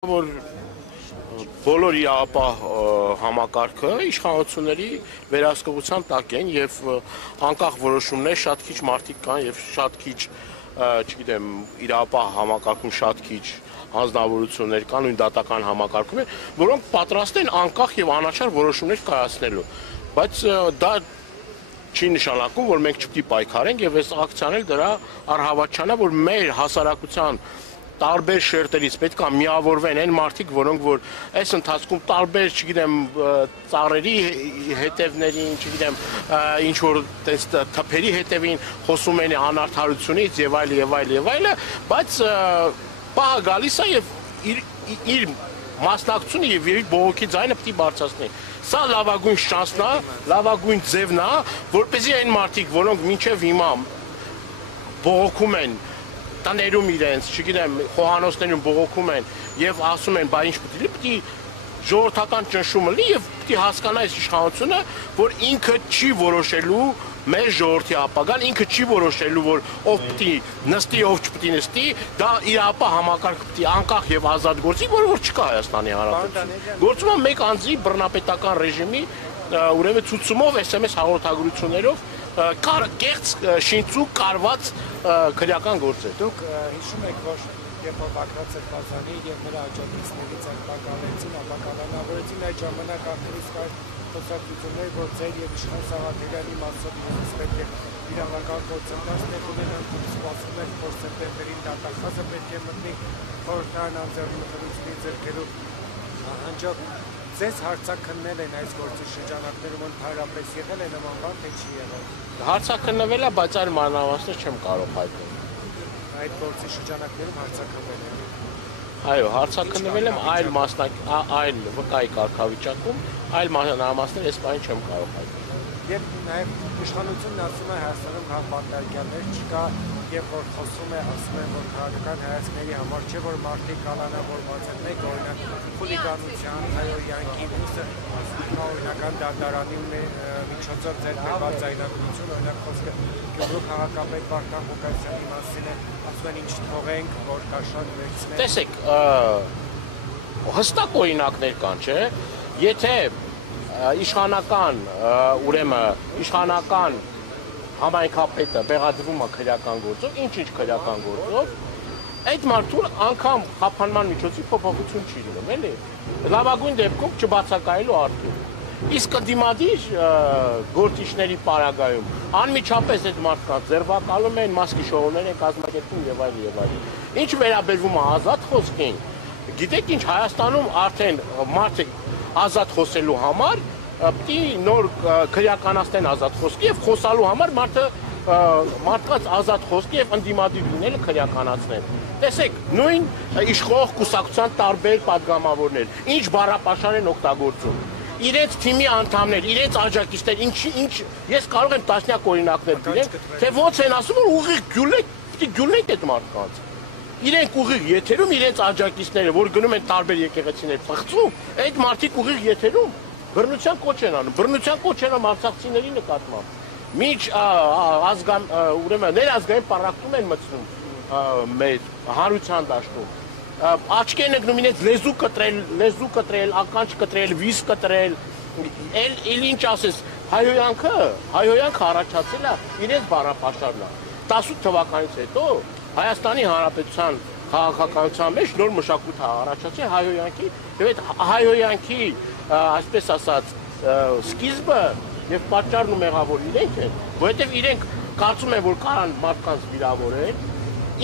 Որ բոլոր իրավապահ համակարգը իշխանությունների վերահսկողության տակ են եւ անկախ որոշումներ շատ քիչ մարդիկ կան եւ շատ քիչ, չգիտեմ, իրավապահ համակարգում շատ քիչ անձնավորություններ կան, նույն դատական համակարգում են, որոնք պատրաստ են անկախ եւ անաչառ որոշումներ կայացնելու, բայց դա չի նշանակում, որ մենք չպետք է պայքարենք եւ այս ակցիան էլ դրա առհավատչանա, որ մեր հասարակության տարբեր շերտերից պետք է միավորվեն այն մարդիկ, որոնք որ այս ընթացքում տարբեր, չգիտեմ, ծառերի հետևներին, չգիտեմ, ինչ որ թփերի հետևին խոսում են անարդարությունից եւ այլ, բայց պահը գալիս է եւ իր մասնակցությունը եւ իր բողոքի ձայնը պետք է բարձրացնի։ Սա լավագույն շանսն է, լավագույն ձևն է, որպեսզի այն մարդիկ, որոնք մինչեւ հիմա բողոքում են տաներում իրենց, չգիտեմ, խոհանոցներում բողոքում են եւ ասում են, բա ինչ պետք է ժողովրդական ճնշումը լինի եւ պետք է հասկանա այս իշխանությունը, որ ինքը չի որոշելու մեր ժողովրդի ապագան, ինքը չի որոշելու, որ ով պետք է նստի, ով չպետք է նստի, դա իրավապահ համակարգ պետք է անկախ եւ ազատ գործի, որը որ չկա Հայաստանի Հանրապետությունում։ Գործում է մեկ անձի բռնապետական ռեժիմի ուրեմն ցուցումով SMS հաղորդագրություններով կեղծ շինծու կարված քրեական գործեր։ Դուք հիշում եք, որ երբ որ Բագրատ Սրբազանի եւ նրա աջակիցներից ապակալեցին այդ ժամանակ արդեն իսկ այդ խոսակցություններ, որ ձեր եւ Իշխան Սաղաթելյանի մասով իրենց պետք է իրավական գործընթացներ ունենան, սպասում եք, որ սեպտեմբերին դատախազը պետք է մտնի խորհրդարան անձեռնությունների ձեռքերով հաջող ձեզ հարցաքննել են այս գործի շրջանակներում ընդհանրապես եղել է նման բան, թե չի եղել։ Հարցաքննվել է, բայց այլ մանրամասներ չեմ կարող հայտնել։ Այդ գործի շրջանակներում հարցաքննել են։ Այո, հարցաքննվել եմ այլ վկայի կարգավիճակում, այլ մանրամասներ այս բանը չեմ կարող հայտնել։ Եվ նաև իշխանությունն ասում է Հայաստանում քաղաքապետարյաններ չկա, եւ որ խոսում է, ասում են, որ քաղաքական հայացքների համար չէ, որ մարդիկ կալանավորված են, մեկ օրինակ խուլիգանության, հայոյանքի, մյուսը օրինական դատարանի միջոցով ձեռքբերված ձայնագրություն, օրինակ խոսքը Գյումրու քաղաքապետ Վարդան Ղուկասյանի մասին է, ասում են ինչ թողենք, որ կա շատ վերցնենք։ Տեսեք, հստակ օրինակներ կան, չէ՞, եթե իշխանական, ուրեմն իշխանական համայնքապետը բեղադրվում է քրեական գործով, ինչ քրեական գործով, այդ մարդուն անգամ խափանման միջոցի փոփոխություն չի լինում, էլի։ Լավագույն դեպքում չբացակայելու արդյունք։ Իսկ դիմադիր գործիչների պարագայում անմիջապես այդ մարդկանց ձերբակալում են, մասկի շոուներ են կազմակերպում եւ այլ։ Ինչ վերաբերվում է ազատ խոսքին, գիտեք ինչ, Հայաստանում արդեն մարդը ազատ խոսելու համար պետք է նոր քրեականացնեն ազատ խոսքի եւ խոսալու համար մարդկանց ազատ խոսքի եւ ընդդիմադիր լինելը քրեականացնեն։ Տեսեք, նույն իշխող կուսակցության տարբեր падգամավորներ, ինչ բառապաշար են օգտագործում։ Իրենց թիմի անդամներ, իրենց աջակիցներ, ինչ ես կարող եմ տասնյակ օրինակներ դնել, թե ոնց են ասում, որ ուղիղ գյուլենք այդ մարդկանց։ Իրենք ուղիղ եթերում իրենց աջակիցները, որ գնում են տարբեր եկեղեցիներ, փղծում, այդ մարդիկ ուղիղ եթերում բռնության կոչ են անում, բռնության կոչ են անում արցախցիների նկատմամբ։ Մինչ ուրեմն ներազգային պառակտում են մտցնում մեր հանրության դաշտում։ Աչքի են ընկնում իրենց լեզու կտրել, ականջ կտրել, վիզ կտրել, էլ ինչ ասես, հայհոյանքը առաջացել է իրենց բառապաշարն է։ 18 թվականից հետո Հայաստանի Հանրապետության քաղաքականության մեջ նոր մշակույթ առաջացել հայհոյանքի, եւ այդ հայհոյանքի, այսպես ասած, սկիզբը եւ պատճառն ու մեղավոր իրենք են, որովհետեւ իրենք կարծում են, որ կարան մարդկանց վիրավորեն,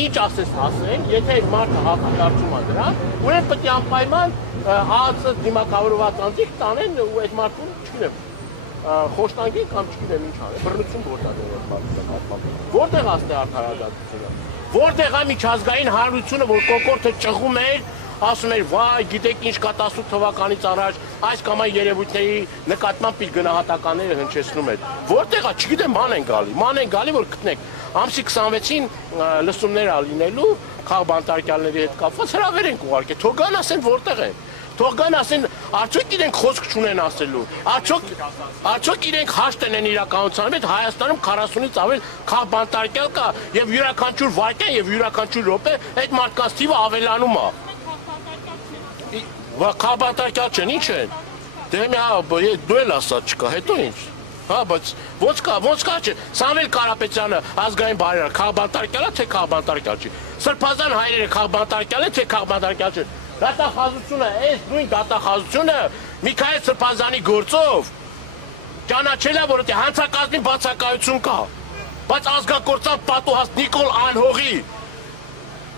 ինչ ասես ասեն, եթե այդ մարդը հակադարձում է դրան, ուրեմն պետք է անպայման ԱԱՑ դիմակավորված անձիկ տանեն ու այդ մարդուն, չգիտեմ, խոշտանգեն կամ չգիտեմ ինչ անեն, բռնություն գործադրեն այդ մարդու նկատմամբ։ Որտեղ ասել արդարադատությունը։ Որտեղ է միջազգային հանրությունը, որ կոկորդը ճղում էր, ասում էր, վայ, գիտեք ինչ կա 18 թվականից առաջ, այս կամ այն երևույթների նկատմամբ իր գնահատականները հնչեցնում էր։ Որտեղ է, չգիտեմ, ման են գալի, որ գտնեք։ Ամսի 26-ին լսումներ ա լինելու քաղաքբանտարկյալների հետ կապված հրավեր ենք ուղարկել։ Թող գան ասեն որտեղ են։ Թող գան ասեն, արդյոք իրենք խոսք չունեն ասելու, արդյոք իրենք հաշտ են իրականության հետ Հայաստանում 40-ից ավել քաղաքբանտարկյալ կա եւ յուրաքանչյուր վայրկյան եւ յուրաքանչյուր րոպե այդ մարդկանց թիվը ավելանում է։ Քաղբանտարկյալ չեն, ինչ են։ Դե դու էլ ասած չկա, հետո ինչ։ Հա, բայց ոնց կա չէ։ Սամվել Կարապետյանը ազգային բարերար քաղբանտարկյալ է, թե քաղբանտարկյալ չի։ Սրբազան հայրերը քաղբանտարկյալ է, թե քաղբանտարկյալ չէ։ Դատախազությունը, այս նույն դատախազությունը Միքայել Սրբազանի գործով ճանաչել է, որ հանցակազմի բացակայություն կա։ Բայց ազգակործան պատուհաս Նիկոլ Անհողի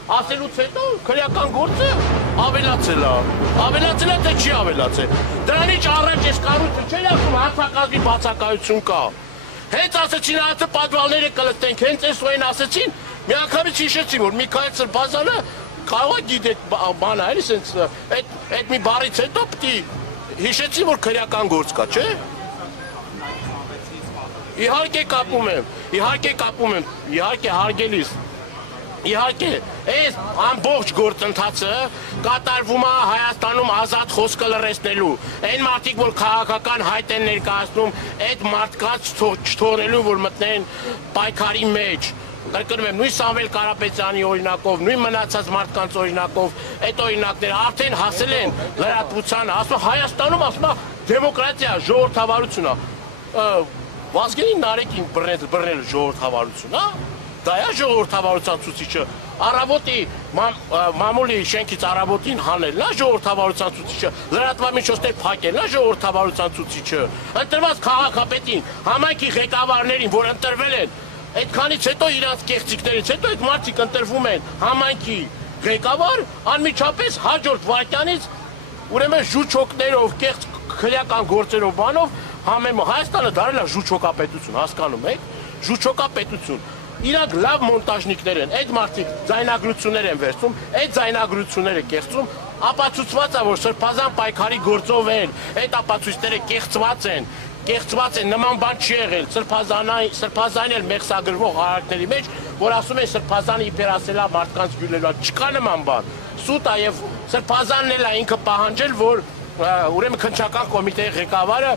ասելուց հետո քրեական գործը ավելացել է, թե չի ավելացել։ Դրանից առաջ ես կառույցը չէր ասում հանցակազմի բացակայություն կա։ Հենց ասեցին այդը պատվալները կլստենք, հենց այս օրին ասեցին, մի անգամից հիշեցին, որ Միքայել Սրբազանը կարող է գիտեք բանը, էլի սենց այդ մի բառից հետո պիտի հիշեցին, որ քրեական գործ կա, չէ՞։ Իհարկե կապում եմ, իհարկե հարգելիս։ Իհարկե, այս ամբողջ գործընթացը կատարվում է Հայաստանում ազատ խոսքը լրացնելու։ Այն մարդիկ, որ քաղաքական հայտ են ներկայացնում, այդ մարդկանց չթողնելու, որ մտնեն պայքարի մեջ։ Կրկնում եմ, նույն Սամվել Կարապետյանի օրինակով, նույն մնացած մարդկանց օրինակով, այդ օրինակները արդեն հասել են լրատվությանը, ասում Հայաստանում ասում դեմոկրատիա, ժողովրդավարություն է։ Վազգենին Նարեկին բռնել ժողովրդավարություն, հա։ Դա է ժողովրդավարության ցուցիչը։ Առավոտի մամուլի շենքից առավոտին հանելն է ժողովրդավարության ցուցիչը։ Լրատվամիջոցներ փակելն է ժողովրդավարության ցուցիչը։ Ընտրված քաղաքապետին, համայնքի ղեկավարներին, որ ընտրվել են, այդքանից հետո իրանց կեղծիքներից հետո այդ մարդիկ ընտրվում են համայնքի ղեկավար, անմիջապես հաջորդ վարքյանից ուրեմն ժուչոկներով, կեղծ քրեական գործերով բանով Հայաստանը դարել է ժուչոկապետություն, հասկանում եք, ժուչոկապետություն։ Իրանք լավ մոնտաժնիկներ են, այդ մարդիկ ձայնագրություններ են վերցում, այդ ձայնագրությունները կեղծում, ապացուցված է, որ սրբազան պայքարի գործով են, այդ ապացույցները կեղծված են, նման բան չի եղել, սրբազանին էլ մեղսագրվող հարակների մեջ, որ ասում են սրբազանը իբր ասելա մարդկանց գյուլելու, չկա նման բան, սուտ է և սրբազանն էլ է ինքը պահանջել, որ ուրեմն քննչական կոմիտեի ղեկավարը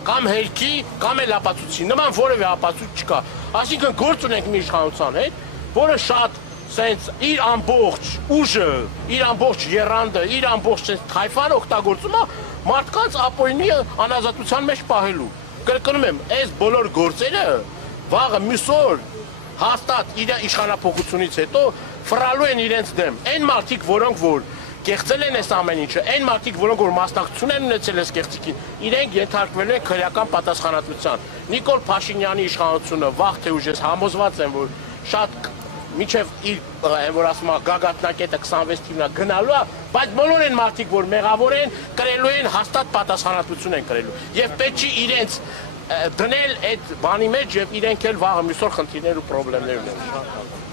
կամ հերքի, կամ էլ ապացույցի, նման որևէ ապացույց չկա։ Այսինքն գործ ունենք մի իշխանության հետ, որը շատ սենց իր ամբողջ ուժը, իր ամբողջ եռանդը, իր ամբողջ սենց թայֆան օգտագործում է մարդկանց ապօրինի անազատության մեջ պահելու։ Կրկնում եմ, այս բոլոր գործերը վաղը մյուս օր հաստատ իր իշխանափոխությունից հետո ֆռալու են իրենց դեմ։ Այն մարդիկ, որոնք որ կեղծել են այս ամեն ինչը, այն մարդիկ, որոնք որ մասնակցություն են ունեցել այս կեղծիքին, իրենք ենթարկվել են քրեական պատասխանատվության։ Նիկոլ Փաշինյանի իշխանությունը վաղ թե ուշ ես համոզված են, որ շատ միջև իր, որ ասում է, գագաթնակետը 26 թիվնա գնալու է, բայց բոլոր են մարդիկ, որ մեղավոր են, կրելու են, հաստատ պատասխանատվություն են կրելու։ Եվ պետք չի իրենց դնել այդ բանի մեջ և իրենք էլ վաղը մյուսօր խնդիրներ ու պրոբլեմներ ունեն։